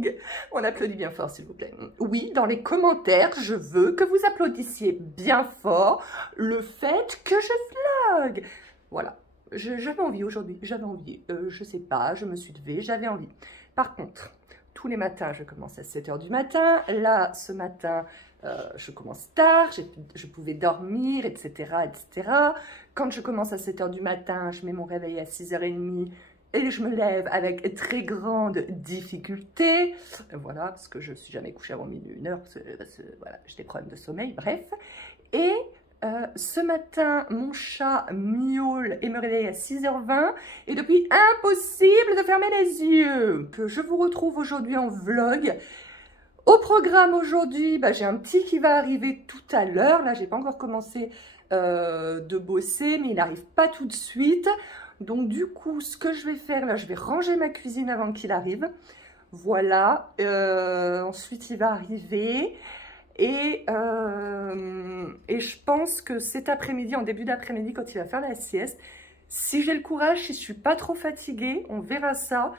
vlog. On applaudit bien fort, s'il vous plaît. Oui, dans les commentaires, je veux que vous applaudissiez bien fort le fait que je vlog. Voilà, j'avais envie aujourd'hui, j'avais envie. Je sais pas, je me suis levée, j'avais envie. Par contre, tous les matins, je commence à 7 h du matin. Là, ce matin, je commence tard, je pouvais dormir, etc., etc. Quand je commence à 7 h du matin, je mets mon réveil à 6 h 30 et je me lève avec très grande difficulté. Voilà, parce que je ne suis jamais couchée avant minuit, 1 h, parce que voilà, j'ai des problèmes de sommeil, bref. Et ce matin, mon chat miaule et me réveille à 6 h 20 et depuis, impossible de fermer les yeux. Je vous retrouve aujourd'hui en vlog. Au programme aujourd'hui, j'ai un petit qui va arriver tout à l'heure. Là, j'ai pas encore commencé de bosser, mais il n'arrive pas tout de suite. Donc du coup, ce que je vais faire, là, je vais ranger ma cuisine avant qu'il arrive. Voilà. Ensuite, il va arriver. Et je pense que cet après-midi, en début d'après-midi, quand il va faire la sieste, si j'ai le courage, si je ne suis pas trop fatiguée, on verra ça.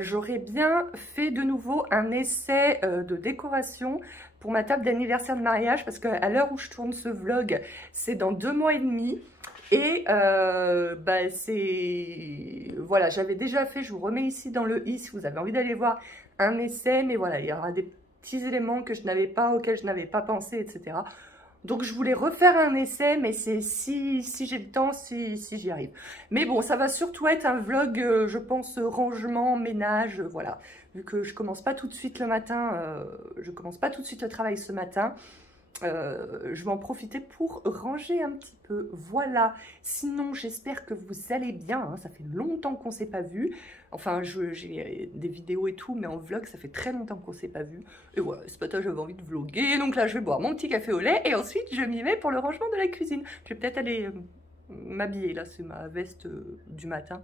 J'aurais bien fait de nouveau un essai de décoration pour ma table d'anniversaire de mariage, parce qu'à l'heure où je tourne ce vlog, c'est dans 2 mois et demi. Et voilà, j'avais déjà fait, je vous remets ici dans le i si vous avez envie d'aller voir un essai, mais voilà, il y aura des petits éléments que je n'avais pas, auxquels je n'avais pas pensé, etc. Donc je voulais refaire un essai, mais c'est si j'ai le temps, si j'y arrive. Mais bon, ça va surtout être un vlog, je pense, rangement, ménage, voilà. Vu que je commence pas tout de suite le matin, je commence pas tout de suite le travail ce matin. Je vais en profiter pour ranger un petit peu, voilà. Sinon, j'espère que vous allez bien, hein. Ça fait longtemps qu'on ne s'est pas vu. Enfin, j'ai des vidéos et tout, mais en vlog, ça fait très longtemps qu'on ne s'est pas vu. Et voilà, ce matin, j'avais envie de vlogger, donc là, je vais boire mon petit café au lait, et ensuite, je m'y mets pour le rangement de la cuisine. Je vais peut-être aller m'habiller, là, c'est ma veste du matin.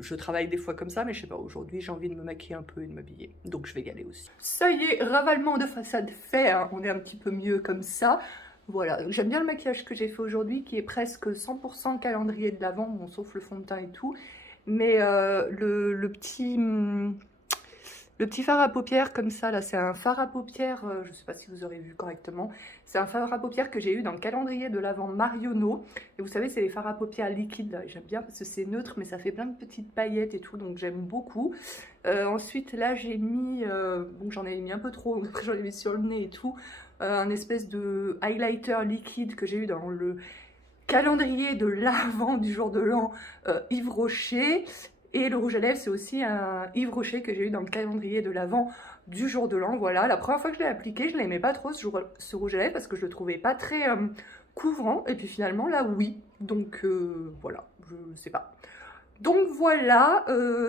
Je travaille des fois comme ça, mais je sais pas, aujourd'hui j'ai envie de me maquiller un peu et de m'habiller, donc je vais y aller aussi. Ça y est, ravalement de façade fait, hein. On est un petit peu mieux comme ça. Voilà, j'aime bien le maquillage que j'ai fait aujourd'hui, qui est presque 100% calendrier de l'Avent, bon, sauf le fond de teint et tout, mais le petit fard à paupières comme ça, là, c'est un fard à paupières, je ne sais pas si vous aurez vu correctement, c'est un fard à paupières que j'ai eu dans le calendrier de l'Avent Marionneau. Et vous savez, c'est les fards à paupières liquides, j'aime bien parce que c'est neutre, mais ça fait plein de petites paillettes et tout, donc j'aime beaucoup. Ensuite, là, j'ai mis, bon, j'en ai mis un peu trop, après j'en ai mis sur le nez et tout, un espèce de highlighter liquide que j'ai eu dans le calendrier de l'Avent du jour de l'an Yves Rocher. Et le rouge à lèvres, c'est aussi un Yves Rocher que j'ai eu dans le calendrier de l'Avent du jour de l'an. Voilà, la première fois que je l'ai appliqué, je l'aimais pas trop ce rouge à lèvres parce que je le trouvais pas très couvrant. Et puis finalement, là, oui. Donc voilà, je sais pas. Donc voilà,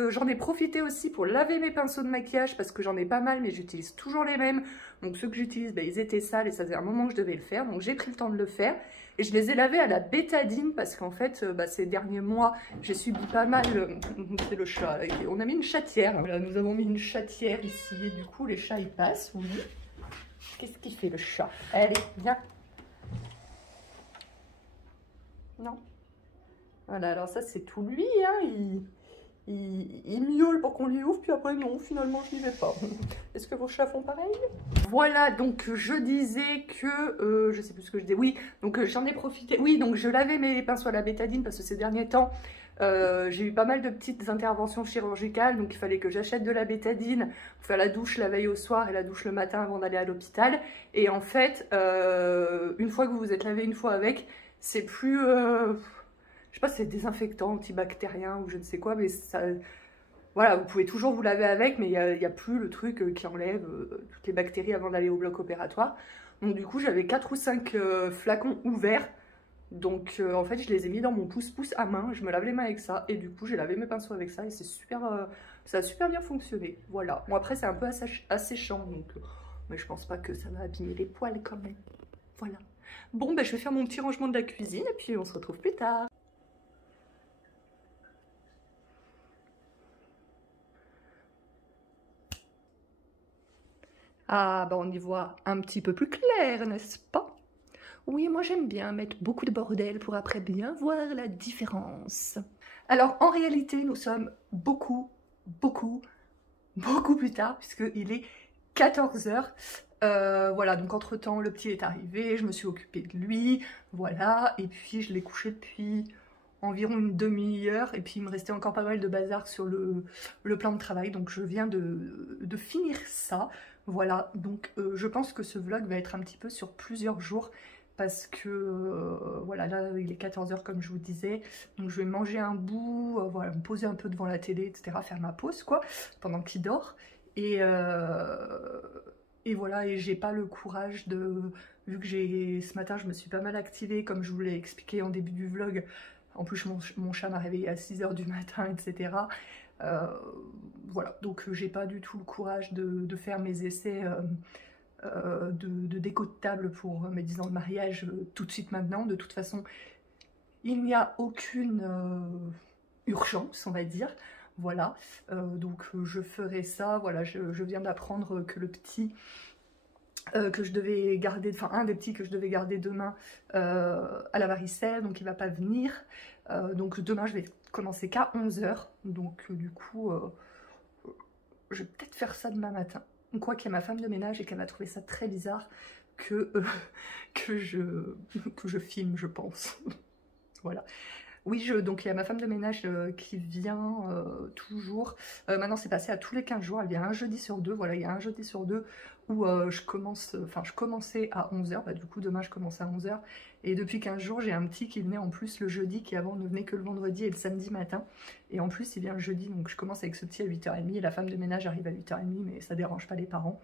j'en ai profité aussi pour laver mes pinceaux de maquillage parce que j'en ai pas mal, mais j'utilise toujours les mêmes. Donc ceux que j'utilise, ils étaient sales et ça faisait un moment que je devais le faire. Donc j'ai pris le temps de le faire. Et je les ai lavés à la bétadine parce qu'en fait, ces derniers mois, j'ai subi pas mal... c'est le chat. On a mis une chatière. Voilà, nous avons mis une chatière ici et du coup, les chats, ils passent. Oui. Qu'est-ce qu'il fait le chat? Allez, viens. Non. Voilà, alors ça, c'est tout lui. Hein. Il miaule pour qu'on lui ouvre, puis après, non, finalement, je n'y vais pas. Est-ce que vos chats font pareil? Voilà, donc je disais que, je sais plus ce que je disais, oui, donc j'en ai profité, oui, donc je lavais mes pinceaux à la bétadine parce que ces derniers temps, j'ai eu pas mal de petites interventions chirurgicales, donc il fallait que j'achète de la bétadine pour faire la douche la veille au soir et la douche le matin avant d'aller à l'hôpital. Et en fait, une fois que vous vous êtes lavé une fois avec, c'est plus... je sais pas si c'est désinfectant, antibactérien ou je ne sais quoi, mais ça... Voilà, vous pouvez toujours vous laver avec, mais il n'y a plus le truc qui enlève toutes les bactéries avant d'aller au bloc opératoire. Donc du coup, j'avais 4 ou 5 flacons ouverts. Donc en fait, je les ai mis dans mon pouce-pouce à main. Je me lave les mains avec ça. Et du coup, j'ai lavé mes pinceaux avec ça. Et c'est super, ça a super bien fonctionné. Voilà. Bon, après, c'est un peu asséchant. Donc, mais je pense pas que ça va abîmer les poils quand même. Voilà. Bon, je vais faire mon petit rangement de la cuisine. Et puis, on se retrouve plus tard. Ah, on y voit un petit peu plus clair, n'est-ce pas? Oui, moi j'aime bien mettre beaucoup de bordel pour après bien voir la différence. Alors, en réalité, nous sommes beaucoup beaucoup plus tard, puisqu'il est 14 h. Voilà, donc entre temps le petit est arrivé, je me suis occupée de lui, voilà, et puis je l'ai couché depuis environ une demi-heure, et puis il me restait encore pas mal de bazar sur le plan de travail, donc je viens de finir ça, voilà, donc je pense que ce vlog va être un petit peu sur plusieurs jours, parce que voilà, là il est 14 h comme je vous disais, donc je vais manger un bout, voilà, me poser un peu devant la télé, etc., faire ma pause quoi, pendant qu'il dort, et voilà, et j'ai pas le courage de... Vu que ce matin je me suis pas mal activée, comme je vous l'ai expliqué en début du vlog, en plus mon chat m'a réveillée à 6 h du matin, etc. Voilà, donc j'ai pas du tout le courage de faire mes essais de déco de table pour mes 10 ans de mariage tout de suite maintenant. De toute façon, il n'y a aucune urgence, on va dire. Voilà, donc je ferai ça. Voilà, je viens d'apprendre que le petit que je devais garder, enfin un des petits que je devais garder demain à la varicelle, donc il va pas venir. Donc demain je vais commencer qu'à 11 h. Donc du coup, je vais peut-être faire ça demain matin. Quoi qu'il y a ma femme de ménage et qu'elle va trouver ça très bizarre que, que je filme, je pense. Voilà. Oui, donc il y a ma femme de ménage qui vient toujours. Maintenant, c'est passé à tous les 15 jours. Elle vient un jeudi sur deux. Voilà, il y a un jeudi sur deux où je commençais à 11 h. Bah, du coup, demain, je commence à 11 h. Et depuis 15 jours, j'ai un petit qui venait en plus le jeudi, qui avant ne venait que le vendredi et le samedi matin. Et en plus, il vient le jeudi. Donc, je commence avec ce petit à 8 h30. Et la femme de ménage arrive à 8 h30, mais ça dérange pas les parents.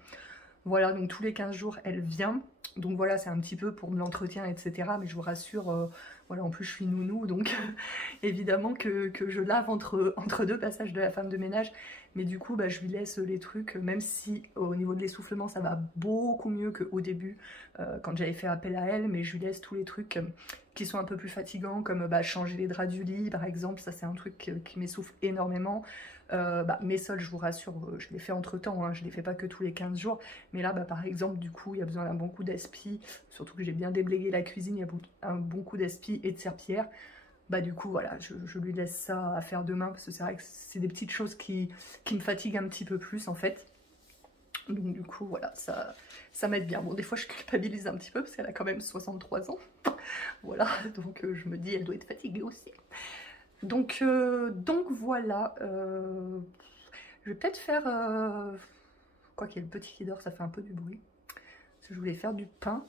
Voilà, donc tous les 15 jours, elle vient. Donc voilà, c'est un petit peu pour de l'entretien, etc. Mais je vous rassure, voilà, en plus je suis nounou, donc évidemment que je lave entre deux passages de la femme de ménage. Mais du coup, bah, je lui laisse les trucs, même si au niveau de l'essoufflement, ça va beaucoup mieux qu'au début, quand j'avais fait appel à elle. Mais je lui laisse tous les trucs qui sont un peu plus fatigants, comme bah, changer les draps du lit, par exemple. Ça, c'est un truc qui m'essouffle énormément. Mes sols, je vous rassure, je les fais entre temps, hein, je les fais pas que tous les 15 jours, mais là, bah, par exemple, du coup, il y a besoin d'un bon coup d'aspi, surtout que j'ai bien déblayé la cuisine, il y a un bon coup d'aspi et de serpillière. Bah du coup, voilà, je lui laisse ça à faire demain, parce que c'est vrai que c'est des petites choses qui me fatiguent un petit peu plus, en fait. Donc du coup, voilà, ça m'aide bien. Bon, des fois, je culpabilise un petit peu, parce qu'elle a quand même 63 ans. Voilà, donc je me dis, elle doit être fatiguée aussi. Donc voilà, je vais peut-être faire, quoi qu'il y ait le petit qui dort, ça fait un peu du bruit, parce que je voulais faire du pain,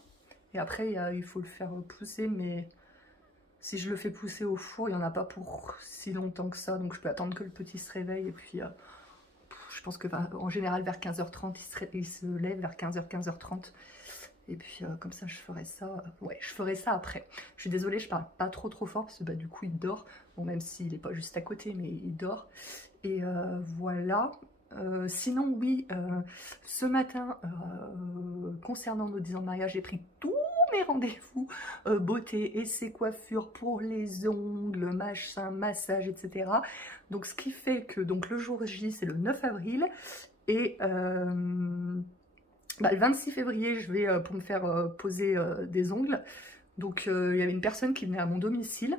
et après il faut le faire pousser, mais si je le fais pousser au four, il n'y en a pas pour si longtemps que ça, donc je peux attendre que le petit se réveille, et puis je pense que en général vers 15 h 30, il se lève vers 15 h, 15 h 30, et puis comme ça je ferai ça, ouais, je ferai ça après. Je suis désolée, je parle pas trop fort, parce que bah, du coup il dort, bon même s'il n'est pas juste à côté, mais il dort, et voilà. Sinon oui, ce matin, concernant nos 10 ans de mariage, j'ai pris tous mes rendez-vous beauté, essai, coiffure pour les ongles, machin, massage, etc. Donc ce qui fait que donc, le jour J, c'est le 9 avril, et le 26 février, je vais pour me faire poser des ongles. Donc il y avait une personne qui venait à mon domicile,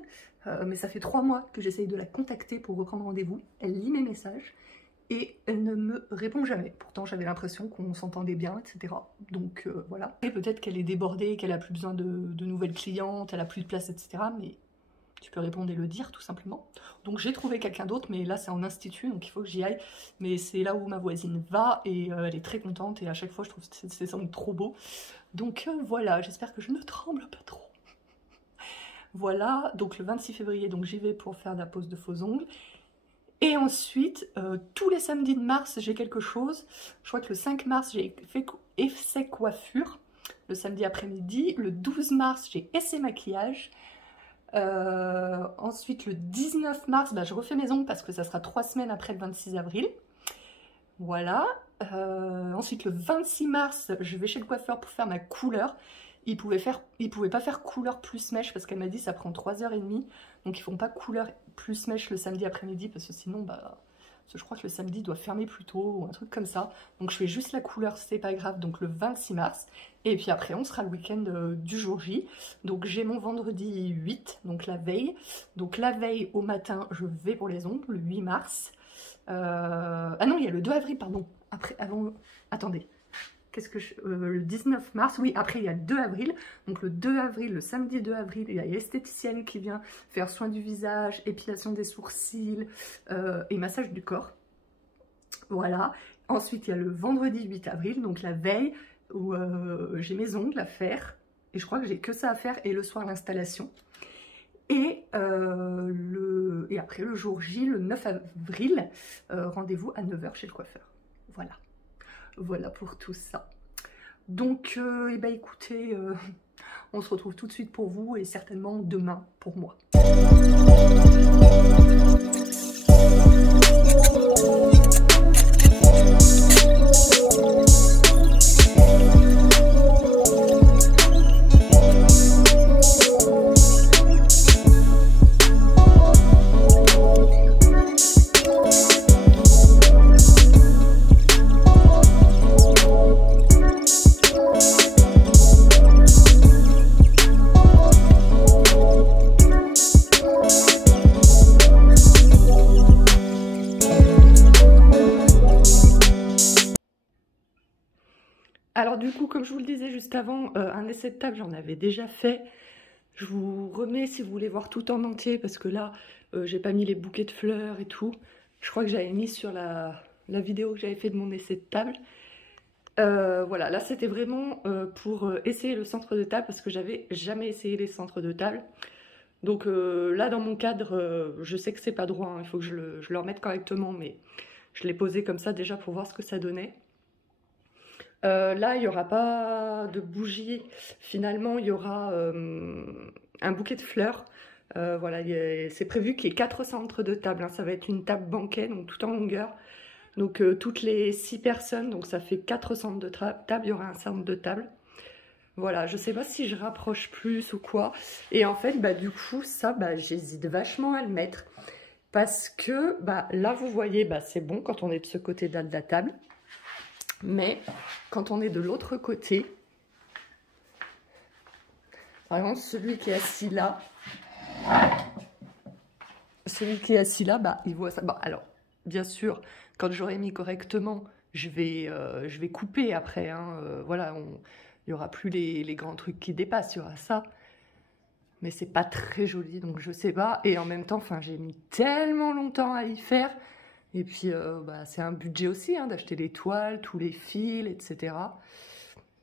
mais ça fait 3 mois que j'essaye de la contacter pour reprendre rendez-vous. Elle lit mes messages et elle ne me répond jamais. Pourtant j'avais l'impression qu'on s'entendait bien, etc. Donc voilà. Et peut-être qu'elle est débordée, qu'elle a plus besoin de nouvelles clientes, elle a plus de place, etc. Mais tu peux répondre et le dire tout simplement. Donc j'ai trouvé quelqu'un d'autre, mais là c'est en institut, donc il faut que j'y aille. Mais c'est là où ma voisine va, et elle est très contente, et à chaque fois je trouve ces ongles trop beaux. Donc voilà, j'espère que je ne tremble pas trop. Voilà, donc le 26 février, donc j'y vais pour faire la pose de faux ongles. Et ensuite, tous les samedis de mars, j'ai quelque chose. Je crois que le 5 mars, j'ai fait essai coiffure, le samedi après-midi. Le 12 mars, j'ai essai maquillage. Ensuite, le 19 mars, bah, je refais mes ongles parce que ça sera 3 semaines après le 26 avril. Voilà. Ensuite, le 26 mars, je vais chez le coiffeur pour faire ma couleur. Il pouvait pas faire couleur plus mèche parce qu'elle m'a dit ça prend 3h30. Donc ils font pas couleur plus mèche le samedi après-midi parce que sinon, je crois que le samedi doit fermer plus tôt ou un truc comme ça. Donc je fais juste la couleur, c'est pas grave, donc le 26 mars. Et puis après, on sera le week-end du jour J. Donc j'ai mon vendredi 8, donc la veille. Donc la veille au matin, je vais pour les ongles, le 8 mars. Ah non, il y a le 2 avril, pardon. Après, avant... Attendez. Qu'est-ce que le 19 mars, oui, après il y a le 2 avril. Donc le 2 avril, le samedi 2 avril, il y a l'esthéticienne qui vient faire soin du visage, épilation des sourcils et massage du corps. Voilà. Ensuite, il y a le vendredi 8 avril, donc la veille, où j'ai mes ongles à faire. Et je crois que j'ai que ça à faire, et le soir l'installation. Et après le jour J, le 9 avril, rendez-vous à 9 h chez le coiffeur. Voilà. Voilà pour tout ça. Donc, eh ben, écoutez, on se retrouve tout de suite pour vous et certainement demain pour moi. Alors du coup, comme je vous le disais juste avant, un essai de table, j'en avais déjà fait. Je vous remets si vous voulez voir tout en entier, parce que là, j'ai pas mis les bouquets de fleurs et tout. Je crois que j'avais mis sur la vidéo que j'avais fait de mon essai de table. Voilà, là c'était vraiment pour essayer le centre de table, parce que j'avais jamais essayé les centres de table. Donc là, dans mon cadre, je sais que c'est pas droit, hein, il faut que je le remette correctement, mais je l'ai posé comme ça déjà pour voir ce que ça donnait. Là, il n'y aura pas de bougie. Finalement, il y aura un bouquet de fleurs. Voilà, c'est prévu qu'il y ait 4 centres de table, hein. Ça va être une table banquet, donc tout en longueur. Donc toutes les 6 personnes, donc ça fait 4 centres de table. Il y aura un centre de table. Voilà, je sais pas si je rapproche plus ou quoi. Et en fait, bah, du coup, ça, bah, j'hésite vachement à le mettre. Parce que bah, là, vous voyez, bah, c'est bon quand on est de ce côté-là de la table. Mais quand on est de l'autre côté, par exemple celui qui est assis là, bah, il voit ça. Bon, alors, bien sûr, quand j'aurai mis correctement, je vais couper après. Hein, voilà, il n'y aura plus les grands trucs qui dépassent, il y aura ça. Mais c'est pas très joli, donc je sais pas. Et en même temps, j'ai mis tellement longtemps à y faire. Et puis, bah, c'est un budget aussi, hein, d'acheter les toiles, tous les fils, etc.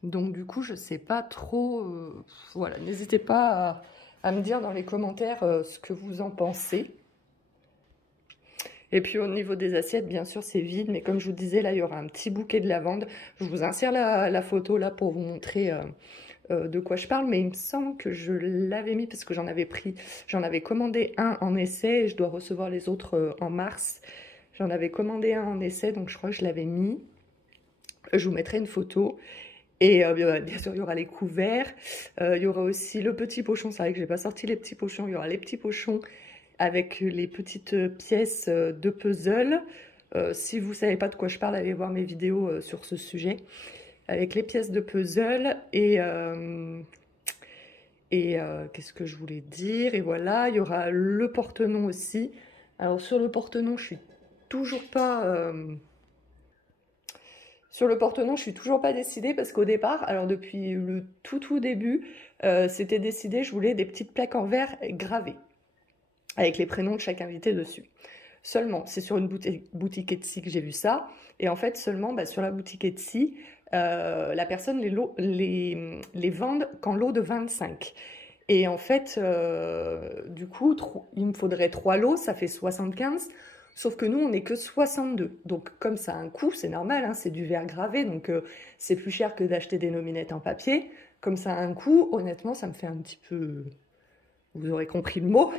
Donc, du coup, je sais pas trop... voilà, n'hésitez pas à me dire dans les commentaires ce que vous en pensez. Et puis, au niveau des assiettes, bien sûr, c'est vide. Mais comme je vous disais, là, il y aura un petit bouquet de lavande. Je vous insère la photo, là, pour vous montrer... de quoi je parle, mais il me semble que je l'avais mis parce que j'en avais commandé un en essai et je dois recevoir les autres en mars. J'en avais commandé un en essai, donc je crois que je l'avais mis. Je vous mettrai une photo. Et bien sûr, il y aura les couverts. Il y aura aussi le petit pochon. C'est vrai que je n'ai pas sorti les petits pochons. Il y aura les petits pochons avec les petites pièces de puzzle. Si vous ne savez pas de quoi je parle, allez voir mes vidéos sur ce sujet. Avec les pièces de puzzle et qu'est-ce que je voulais dire? Et voilà, il y aura le porte-nom aussi. Alors sur le porte-nom, je suis toujours pas décidée parce qu'au départ, alors depuis le tout début, c'était décidé, je voulais des petites plaques en verre gravées avec les prénoms de chaque invité dessus. Seulement, c'est sur une boutique Etsy que j'ai vu ça. Et en fait, seulement sur la boutique Etsy, la personne les vend qu'en lot de 25. Et en fait, du coup, il me faudrait 3 lots, ça fait 75. Sauf que nous, on n'est que 62. Donc, comme ça a un coût, c'est normal, hein, c'est du verre gravé. Donc, c'est plus cher que d'acheter des nominettes en papier. Comme ça a un coût, honnêtement, ça me fait un petit peu... Vous aurez compris le mot.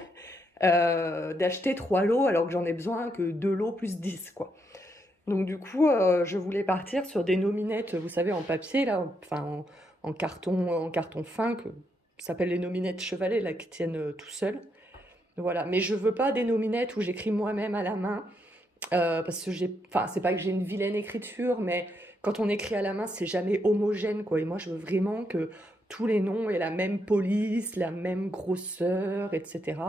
D'acheter 3 lots alors que j'en ai besoin que 2 lots plus 10, quoi. Donc du coup, je voulais partir sur des nominettes, vous savez, en papier, là, enfin en carton fin, que ça s'appelle les nominettes chevalet, là, qui tiennent tout seuls. Voilà, mais je veux pas des nominettes où j'écris moi-même à la main, parce que c'est pas que j'ai une vilaine écriture, mais quand on écrit à la main, c'est jamais homogène, quoi. Et moi, je veux vraiment que tous les noms aient la même police, la même grosseur, etc.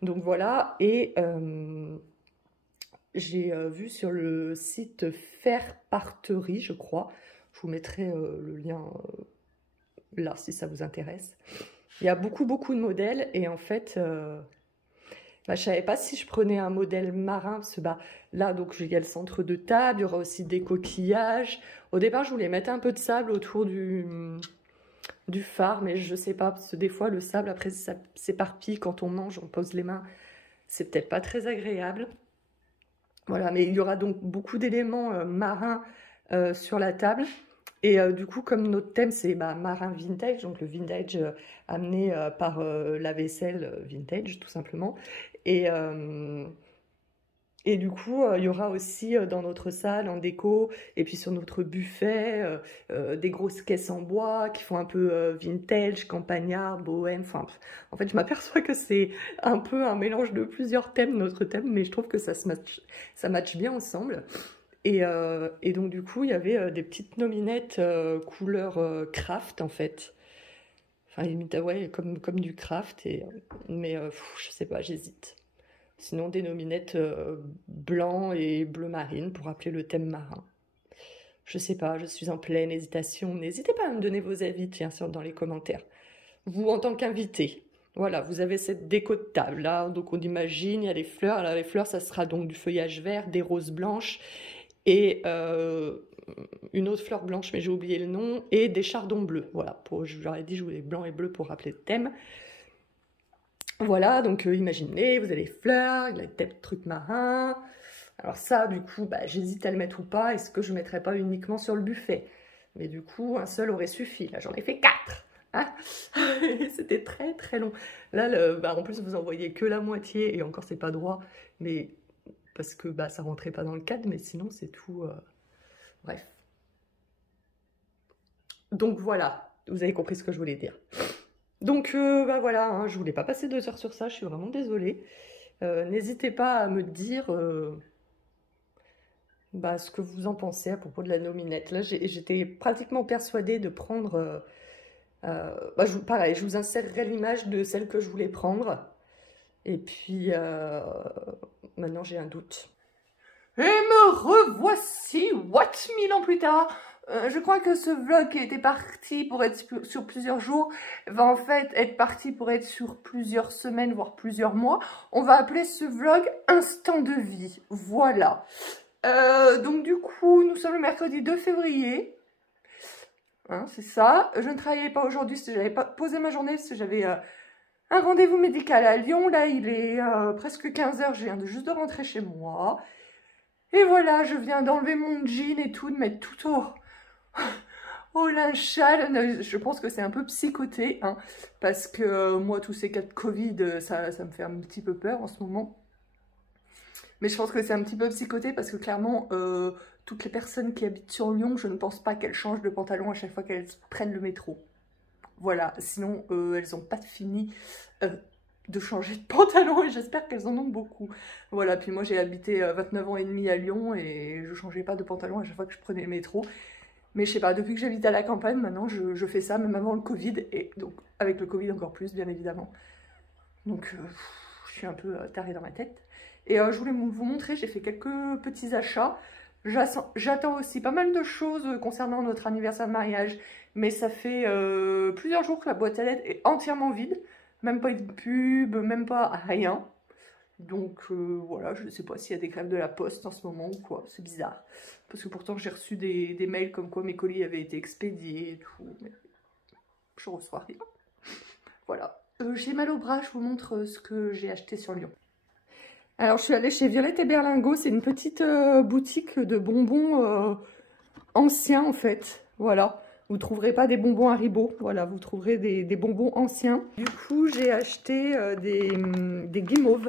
Donc voilà, et... j'ai vu sur le site Faire-Parterie, je crois. Je vous mettrai le lien là si ça vous intéresse. Il y a beaucoup de modèles et en fait, je ne savais pas si je prenais un modèle marin parce que là donc il y a le centre de table, il y aura aussi des coquillages. Au départ, je voulais mettre un peu de sable autour du phare, mais je sais pas parce que des fois le sable après ça s'éparpille quand on mange, on pose les mains, c'est peut-être pas très agréable. Voilà, mais il y aura donc beaucoup d'éléments marins sur la table. Et du coup, comme notre thème, c'est marin vintage, donc le vintage amené par la vaisselle vintage, tout simplement. Et du coup, il y aura aussi dans notre salle, en déco, et puis sur notre buffet, des grosses caisses en bois qui font un peu vintage, campagnard, bohème. Enfin, en fait, je m'aperçois que c'est un peu un mélange de plusieurs thèmes, notre thème, mais je trouve que ça match bien ensemble. Et donc du coup, il y avait des petites nominettes couleur craft en fait. Enfin, limite, ouais, comme du craft. Mais je sais pas, j'hésite. Sinon, des nominettes blanc et bleu marine pour rappeler le thème marin. Je sais pas, je suis en pleine hésitation. N'hésitez pas à me donner vos avis, bien sûr, dans les commentaires. Vous, en tant qu'invité, voilà, vous avez cette déco de table là. Donc on imagine, il y a les fleurs. Alors les fleurs, ça sera donc du feuillage vert, des roses blanches. Et une autre fleur blanche, mais j'ai oublié le nom, et des chardons bleus. Voilà, je leur ai dit je voulais blanc et bleu pour rappeler le thème. Voilà, donc imaginez, vous avez les fleurs, il y a des trucs marins. Alors ça, du coup, j'hésite à le mettre ou pas. Est-ce que je ne mettrais pas uniquement sur le buffet? Mais du coup, un seul aurait suffi. Là, j'en ai fait 4. Hein. C'était très long. Là, en plus, vous en voyez que la moitié, et encore, c'est pas droit. Mais parce que ça rentrait pas dans le cadre, mais sinon c'est tout. Bref. Donc voilà, vous avez compris ce que je voulais dire. Donc voilà, hein, je voulais pas passer 2 heures sur ça, je suis vraiment désolée. N'hésitez pas à me dire ce que vous en pensez à propos de la nominette. Là, j'étais pratiquement persuadée de prendre... pareil, je vous insérerai l'image de celle que je voulais prendre. Et puis, maintenant j'ai un doute. Et me revoici, what, 1000 ans plus tard. Je crois que ce vlog qui était parti pour être sur plusieurs jours va en fait être parti pour être sur plusieurs semaines, voire plusieurs mois. On va appeler ce vlog Instant de vie. Voilà. Donc du coup, nous sommes le mercredi 2 février. Hein, c'est ça. Je ne travaillais pas aujourd'hui parce que j'avais pas posé ma journée parce que j'avais... un rendez-vous médical à Lyon. Là, il est presque 15 h. Je viens juste de rentrer chez moi. Et voilà, je viens d'enlever mon jean et tout, de mettre tout au linge sale. Je pense que c'est un peu psychoté, hein, parce que moi, tous ces cas de Covid, ça me fait un petit peu peur en ce moment. Mais je pense que c'est un petit peu psychoté parce que clairement, toutes les personnes qui habitent sur Lyon, je ne pense pas qu'elles changent de pantalon à chaque fois qu'elles prennent le métro. Voilà, sinon elles n'ont pas fini de changer de pantalon et j'espère qu'elles en ont beaucoup. Voilà, puis moi j'ai habité 29 ans et demi à Lyon et je changeais pas de pantalon à chaque fois que je prenais le métro. Mais je sais pas, depuis que j'habite à la campagne, maintenant je fais ça, même avant le Covid, et donc avec le Covid encore plus, bien évidemment. Donc je suis un peu tarée dans ma tête. Et je voulais vous montrer, j'ai fait quelques petits achats. J'attends aussi pas mal de choses concernant notre anniversaire de mariage, mais ça fait plusieurs jours que la boîte à lettres est entièrement vide. Même pas une pub, même pas rien. Donc voilà, je ne sais pas s'il y a des grèves de la poste en ce moment ou quoi, c'est bizarre. Parce que pourtant j'ai reçu des mails comme quoi mes colis avaient été expédiés et tout, mais je reçois rien. Voilà. J'ai mal au bras, je vous montre ce que j'ai acheté sur Lyon. Alors je suis allée chez Violette et Berlingot, c'est une petite boutique de bonbons anciens en fait, voilà. Vous ne trouverez pas des bonbons Haribo, voilà, vous trouverez des bonbons anciens. Du coup, j'ai acheté des guimauves,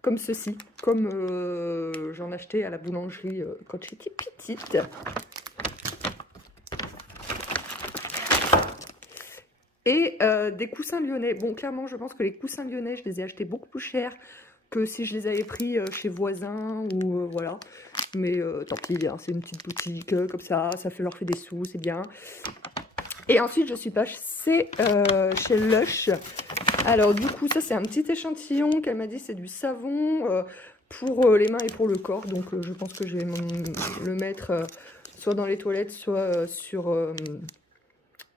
comme ceci, comme j'en achetais à la boulangerie quand j'étais petite. Et des coussins lyonnais. Bon, clairement, je pense que les coussins lyonnais, je les ai achetés beaucoup plus cher que si je les avais pris chez voisins ou voilà. Mais tant pis, hein, c'est une petite boutique comme ça leur fait des sous, c'est bien. Et ensuite, je suis passée chez Lush. Alors du coup, ça c'est un petit échantillon qu'elle m'a dit, c'est du savon pour les mains et pour le corps. Donc je pense que je vais le mettre soit dans les toilettes, soit sur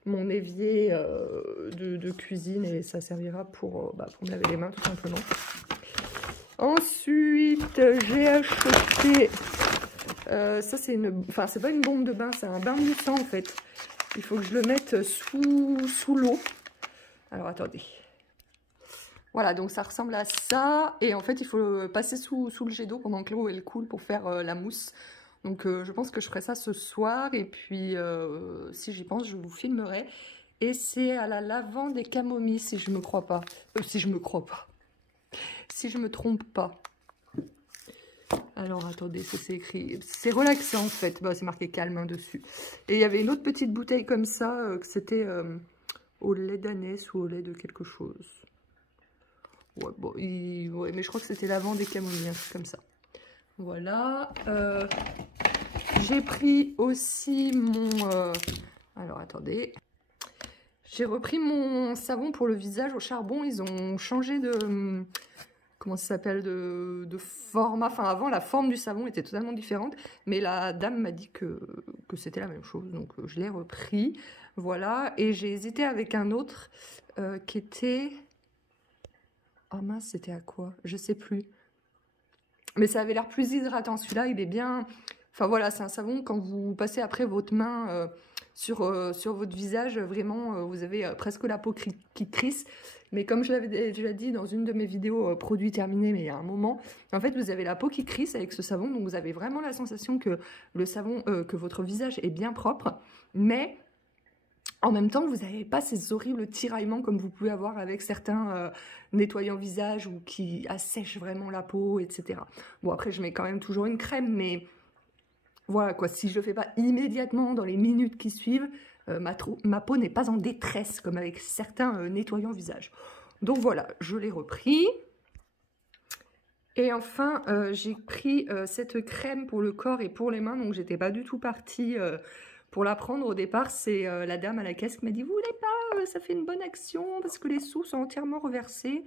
mon évier de cuisine, et ça servira pour me laver les mains tout simplement. Ensuite, j'ai acheté, ça c'est une, enfin c'est pas une bombe de bain, c'est un bain moussant en fait. Il faut que je le mette sous l'eau. Alors attendez. Voilà, donc ça ressemble à ça. Et en fait, il faut le passer sous le jet d'eau pendant que l'eau elle coule pour faire la mousse. Donc je pense que je ferai ça ce soir. Et puis, si j'y pense, je vous filmerai. Et c'est à la lavande et camomille, si je me crois pas. Si je me crois pas. Si je me trompe pas. Alors attendez, ça c'est écrit. C'est relaxant en fait. Bah, c'est marqué calme hein, dessus. Et il y avait une autre petite bouteille comme ça, que c'était au lait d'ânesse ou au lait de quelque chose. Ouais, bon, ouais, mais je crois que c'était lavande et camomille, un truc comme ça. Voilà. J'ai pris aussi mon... alors attendez. J'ai repris mon savon pour le visage au charbon. Ils ont changé de... comment ça s'appelle, de format. Enfin, avant, la forme du savon était totalement différente. Mais la dame m'a dit que c'était la même chose. Donc, je l'ai repris. Voilà. Et j'ai hésité avec un autre qui était... oh mince, c'était à quoi? Je sais plus. Mais ça avait l'air plus hydratant. Celui-là, il est bien... enfin, voilà, c'est un savon, quand vous passez après votre main sur votre visage, vraiment, vous avez presque la peau qui crisse. Mais comme je l'avais déjà dit dans une de mes vidéos produits terminés, mais il y a un moment, en fait, vous avez la peau qui crisse avec ce savon. Donc, vous avez vraiment la sensation que le savon, que votre visage est bien propre. Mais... en même temps, vous n'avez pas ces horribles tiraillements comme vous pouvez avoir avec certains nettoyants visage ou qui assèchent vraiment la peau, etc. Bon, après, je mets quand même toujours une crème, mais voilà quoi. Si je ne le fais pas immédiatement dans les minutes qui suivent, ma peau n'est pas en détresse comme avec certains nettoyants visage. Donc voilà, je l'ai repris. Et enfin, j'ai pris cette crème pour le corps et pour les mains, donc j'étais pas du tout partie... pour la prendre au départ, c'est la dame à la caisse qui m'a dit « Vous voulez pas, ça fait une bonne action parce que les sous sont entièrement reversés. »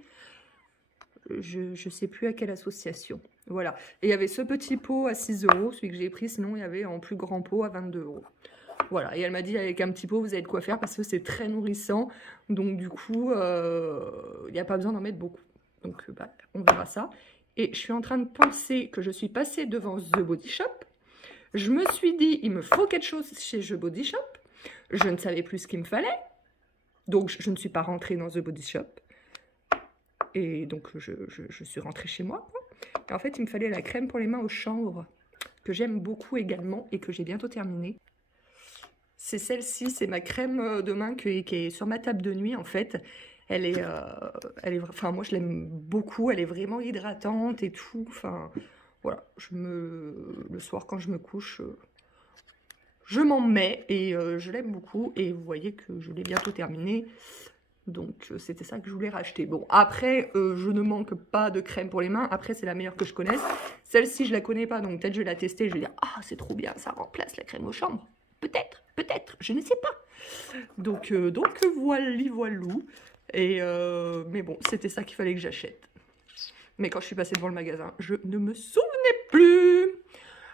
Je sais plus à quelle association. Voilà. Et il y avait ce petit pot à 6 €, celui que j'ai pris, sinon il y avait en plus grand pot à 22 €. Voilà. Et elle m'a dit avec un petit pot, vous avez de quoi faire parce que c'est très nourrissant. Donc du coup, il n'y a pas besoin d'en mettre beaucoup. Donc on verra ça. Et je suis en train de penser que je suis passée devant The Body Shop. Je me suis dit, il me faut quelque chose chez The Body Shop. Je ne savais plus ce qu'il me fallait. Donc, je ne suis pas rentrée dans The Body Shop. Et donc, je suis rentrée chez moi, quoi. Et en fait, il me fallait la crème pour les mains au chanvre, que j'aime beaucoup également et que j'ai bientôt terminée. C'est celle-ci, c'est ma crème de main qui est sur ma table de nuit, en fait. Elle est enfin, moi, je l'aime beaucoup. Elle est vraiment hydratante et tout. Enfin... voilà, le soir quand je me couche, je m'en mets et je l'aime beaucoup. Et vous voyez que je l'ai bientôt terminé. Donc c'était ça que je voulais racheter. Bon, après, je ne manque pas de crème pour les mains. Après, c'est la meilleure que je connaisse. Celle-ci, je la connais pas, donc peut-être je vais la tester. Je vais dire, ah, c'est trop bien, ça remplace la crème au chanvre. Peut-être, je ne sais pas. Donc voilou. Et mais bon, c'était ça qu'il fallait que j'achète. Mais quand je suis passée devant le magasin, je ne me souvenais plus.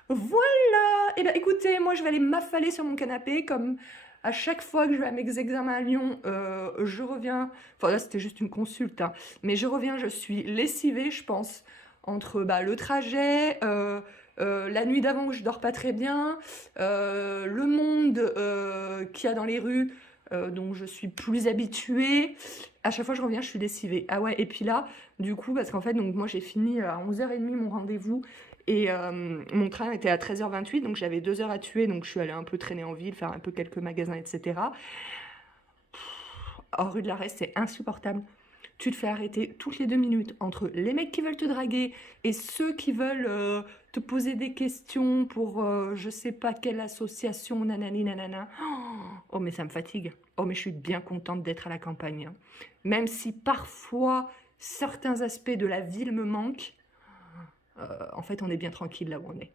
Voilà. Et bien écoutez, moi je vais aller m'affaler sur mon canapé. Comme à chaque fois que je vais à mes examens à Lyon, je reviens... enfin là c'était juste une consulte, hein, mais je reviens, je suis lessivée, je pense. Entre le trajet, la nuit d'avant où je dors pas très bien, le monde qu'il y a dans les rues... donc je suis plus habituée. À chaque fois que je reviens, je suis lessivée. Ah ouais, et puis là, du coup, parce qu'en fait, donc moi j'ai fini à 11h30 mon rendez-vous et mon train était à 13h28, donc j'avais 2 heures à tuer, donc je suis allée un peu traîner en ville, faire un peu quelques magasins, etc. Rue de l'Arrêt, c'est insupportable. Tu te fais arrêter toutes les 2 minutes entre les mecs qui veulent te draguer et ceux qui veulent te poser des questions pour je sais pas quelle association, nanani nanana. Oh mais ça me fatigue. Oh mais je suis bien contente d'être à la campagne. Hein. Même si parfois certains aspects de la ville me manquent, en fait on est bien tranquille là où on est.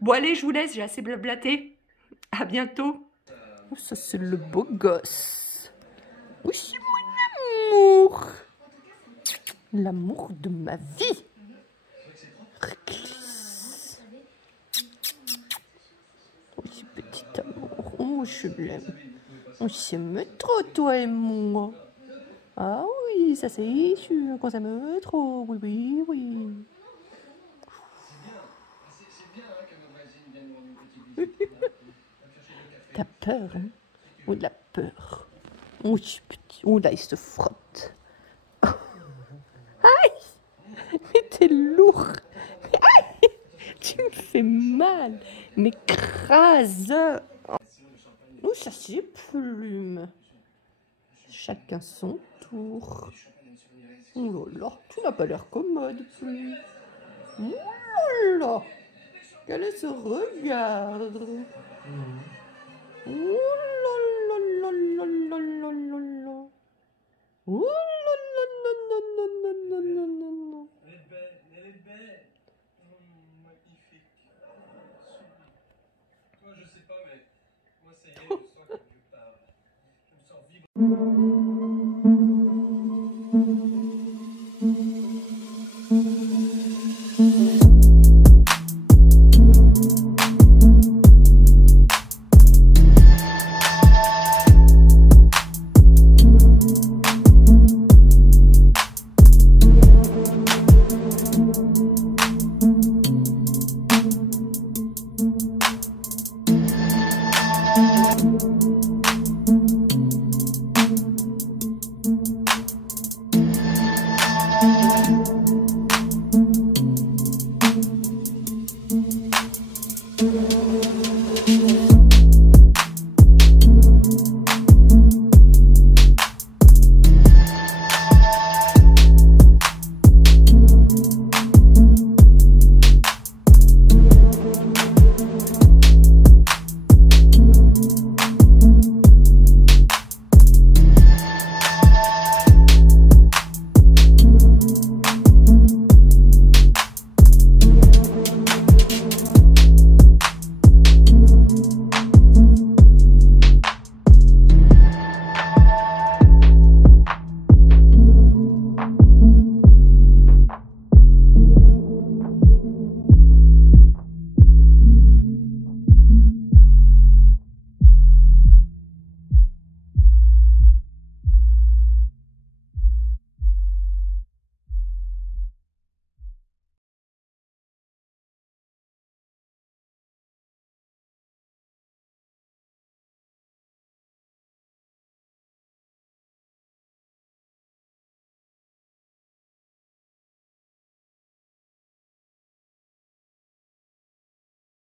Bon allez, je vous laisse, j'ai assez blablaté. À bientôt. Oh, ça c'est le beau gosse. Oui, c'est mon amour. L'amour de ma vie. Oui, petit amour. Oh, je l'aime. On s'aime trop, toi et moi. Ah oui, ça c'est sûr qu'on s'aime trop. Oui, oui, oui. T'as peur, hein? Oui, il a peur. Oui, petit. Oh là, il se frotte. Aïe! Mais t'es lourd. Aïe! Tu me fais mal. M'écrase. Oh, ça c'est plume. Chacun son tour. Oh là là, tu n'as pas l'air commode, plume. Oh là là, quel est ce regard? Oh là là là là là là là là. Oh là là là là là là là là là. Elle est belle. Magnifique. Toi, je sais pas, mais moi, ça y est, je sens que je pars. Je me sens vibrer.